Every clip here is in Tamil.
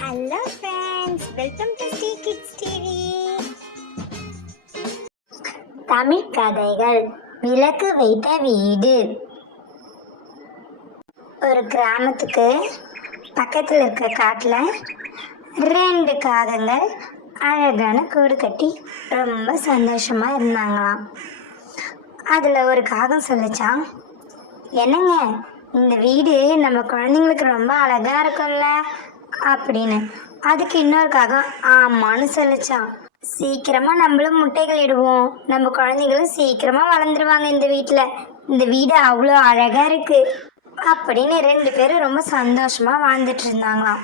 Hello friends, welcome to Sri kids TV. Tamil கதைகள். விளக்கு வைத்த வீடு. ஒரு கிராமத்துக்கு பக்கத்தில் இருக்கிற காட்டில் 2 காகங்கள் அழகான கூடு கட்டி ரொம்ப சந்தோஷமாக இருந்தாங்களாம். அதில் ஒரு காகம் சொல்லிச்சான், என்னங்க இந்த வீடு நம்ம குழந்தைங்களுக்கு ரொம்ப அழகாக இருக்கும்ல அப்படின்னு. அதுக்கு இன்னொரு காகம் ஆமான்னு சொல்லிச்சான். சீக்கிரமா நம்மளும் முட்டைகள் இடுவோம், நம்ம குழந்தைங்களும் சீக்கிரமா வளர்ந்துருவாங்க இந்த வீட்டில், இந்த வீடு அவ்வளோ அழகா இருக்கு அப்படின்னு 2 பேரும் ரொம்ப சந்தோஷமா வாழ்ந்துட்டு இருந்தாங்களாம்.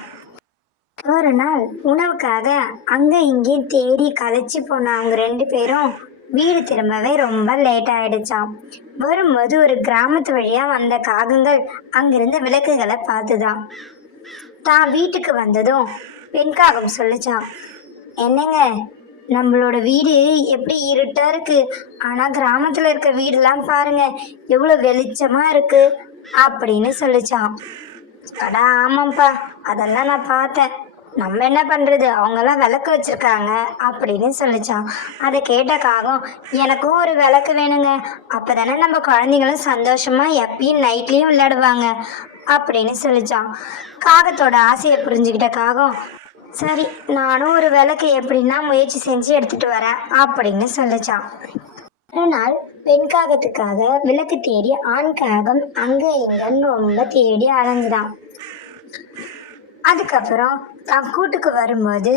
ஒரு நாள் உணவுக்காக அங்க இங்கேயும் தேடி களைச்சி போன அவங்க 2 பேரும் வீடு திரும்பவே ரொம்ப லேட் ஆயிடுச்சாம். வரும்போது ஒரு கிராமத்து வழியா வந்த காகங்கள் அங்கிருந்த விளக்குகளை பார்த்துதான். தான் வீட்டுக்கு வந்ததும் பெண் காகம் சொல்லிச்சான், என்னங்க நம்மளோட வீடு எப்படி இருட்டா இருக்கு, ஆனா கிராமத்துல இருக்க வீடுலாம் பாருங்க எவ்வளோ வெளிச்சமா இருக்கு அப்படின்னு சொல்லிச்சான். அடா ஆமாப்பா, அதெல்லாம் நான் பார்த்தேன், நம்ம என்ன பண்றது, அவங்கெல்லாம் விளக்கு வச்சிருக்காங்க அப்படின்னு சொல்லிச்சான். அதை கேட்ட காகம், எனக்கும் ஒரு விளக்கு வேணுங்க, அப்பதானே நம்ம குழந்தைங்களும் சந்தோஷமா எப்பயும் நைட்லயும் விளையாடுவாங்க அப்படின்னு சொல்லிச்சான். காகத்தோட ஆசையை புரிஞ்சுக்கிட்ட காகம், சரி நானும் ஒரு விளக்கு எப்படின்னா முயற்சி செஞ்சு எடுத்துட்டு வரேன் அப்படின்னு சொல்லிச்சான். ஒரு நாள் பெண் காகத்துக்காக விளக்கு தேடி ஆண் காகம் அங்க இங்கன்னு ரொம்ப தேடி அலைஞ்சுதான். அதுக்கப்புறம் தான் கூட்டுக்கு வரும்போது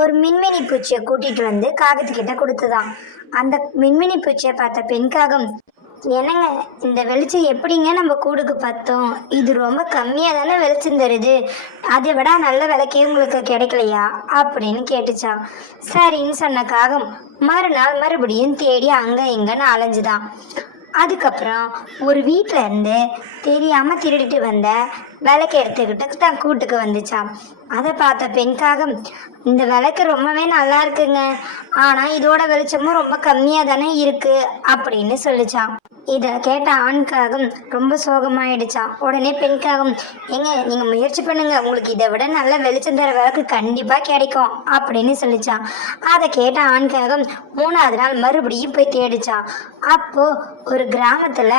ஒரு மின்மினி பூச்சியை கூட்டிட்டு வந்து காகத்துக்கிட்ட கொடுத்துதான். அந்த மின்மினி பூச்சியை பார்த்த பெண் காகம், என்னங்க இந்த வெளிச்சம் எப்படிங்க நம்ம கூடுக்கு பார்த்தோம், இது ரொம்ப கம்மியாக தானே வெளிச்சம் தருது, அதை விட நல்ல விளக்கே உங்களுக்கு கிடைக்கலையா அப்படின்னு கேட்டுச்சான். சரின்னு சொன்ன காகம் மறுநாள் மறுபடியும் தேடி அங்கே இங்கன்னு அலைஞ்சுதான். அதுக்கப்புறம் ஒரு வீட்டில் இருந்து தெரியாமல் திருடிட்டு வந்த விளக்கு எடுத்துக்கிட்டு தான் கூட்டுக்கு வந்துச்சான். அதை பார்த்த பெண் காகம், இந்த விளக்கு ரொம்பவே நல்லா இருக்குங்க, ஆனால் இதோட வெளிச்சமும் ரொம்ப கம்மியாக தானே இருக்கு அப்படின்னு சொல்லிச்சான். இதை கேட்ட ஆண் காகம் ரொம்ப சோகமாயிடுச்சான். உடனே பெண் காகம், ஏங்க நீங்கள் முயற்சி பண்ணுங்க, உங்களுக்கு இதை விட நல்ல வெளிச்சம் தர விளக்கு கண்டிப்பாக கிடைக்கும் அப்படின்னு சொல்லிச்சான். அதை கேட்ட ஆண் காகம் 3ஆவது நாள் மறுபடியும் போய் தேடிச்சான். அப்போ ஒரு கிராமத்துல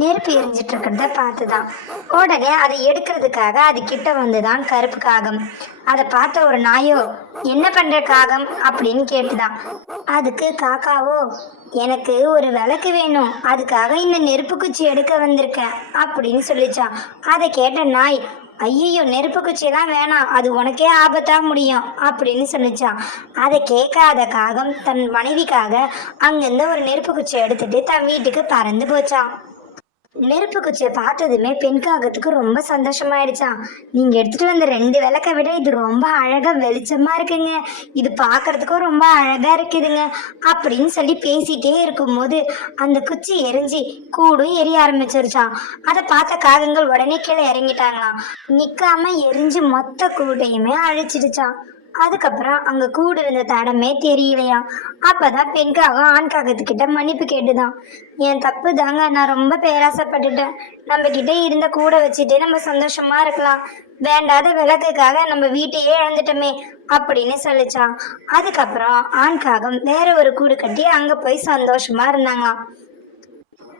நெருப்பு எரிஞ்சிட்டு இருக்கிறத பார்த்துதான். உடனே அதை எடுக்கிறதுக்காக அது கிட்ட வந்துதான் கருப்பு காகம். அதை பார்த்த ஒரு நாயோ, என்ன பண்ற காகம் அப்படின்னு கேட்டுதான். அதுக்கு காக்காவோ, எனக்கு ஒரு விளக்கு வேணும், அதுக்காக இந்த நெருப்பு குச்சி எடுக்க வந்திருக்கேன் அப்படின்னு சொல்லிச்சான். அதை கேட்ட நாய், ஐயோ நெருப்பு குச்சியெல்லாம் வேணாம், அது உனக்கே ஆபத்தா முடியும் அப்படின்னு சொல்லிச்சான். அதை கேட்காத காகம் தன் மனைவிக்காக அங்கிருந்து ஒரு நெருப்பு குச்சியை எடுத்துட்டு தன் வீட்டுக்கு பறந்து போச்சான். நெருப்பு குச்சியை பார்த்ததுமே பெண் காகத்துக்கு ரொம்ப சந்தோஷமாயிடுச்சான். நீங்க எடுத்துட்டு வந்த 2 விளக்கை விட இது ரொம்ப அழகா வெளிச்சமா இருக்குங்க, இது பார்க்கறதுக்கும் ரொம்ப அழகா இருக்குதுங்க அப்படின்னு சொல்லி பேசிட்டே இருக்கும்போது அந்த குச்சி எரிஞ்சு கூடும் எரிய ஆரம்பிச்சிருச்சான். அதை பார்த்த காகங்கள் உடனே கீழே இறங்கிட்டாங்களாம். நிக்காம எரிஞ்சு மொத்த கூடையுமே அழிச்சிடுச்சான். அதுக்கப்புறம் அங்க கூடு இருந்த தடமே தெரியலையா. அப்பதான் பெண் காகம் ஆண் காகத்துக்கிட்ட மன்னிப்பு கேட்டுதான், என் தப்பு தாங்க, நான் ரொம்ப பேராசைப்பட்டுட்டேன், நம்ம கிட்ட இருந்த கூடை வச்சுட்டு நம்ம சந்தோஷமா இருக்கலாம், வேண்டாத விளக்குக்காக நம்ம வீட்டையே இழந்துட்டோமே அப்படின்னு சொல்லிச்சான். அதுக்கப்புறம் ஆண் காகம் வேற ஒரு கூடு கட்டி அங்க போய் சந்தோஷமா இருந்தாங்களாம்.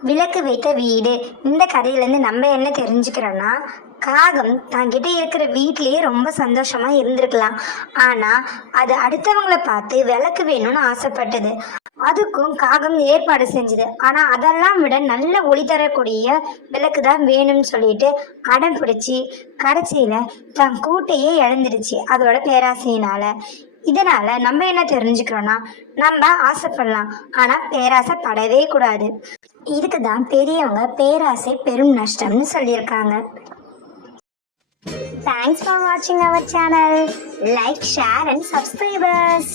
விளக்கு வைத்த வீடு. இந்த கதையிலேருந்து நம்ம என்ன தெரிஞ்சுக்கிறோன்னா, காகம் தங்கிட்ட இருக்கிற வீட்லேயே ரொம்ப சந்தோஷமா இருந்திருக்கலாம், ஆனால் அது அடுத்தவங்களை பார்த்து விளக்கு வேணும்னு ஆசைப்பட்டது. அதுக்கும் காகம் ஏற்பாடு செஞ்சுது. ஆனால் அதெல்லாம் விட நல்ல ஒளி தரக்கூடிய விளக்கு தான் வேணும்னு சொல்லிட்டு அடம் பிடிச்சி கடைசியில் தன் கூட்டையே இழந்துடுச்சு அதோட பேராசையினால. இதனால நம்ம என்ன தெரிஞ்சுக்கிறோம்னா, நம்ம ஆசைப்படலாம், ஆனா பேராசைப்படவே கூடாது. இதுக்கு தான் பெரியவங்க பேராசை பெரும் நஷ்டம்னு சொல்லியிருக்காங்க. Thanks for watching our channel. Like, share and subscribe us.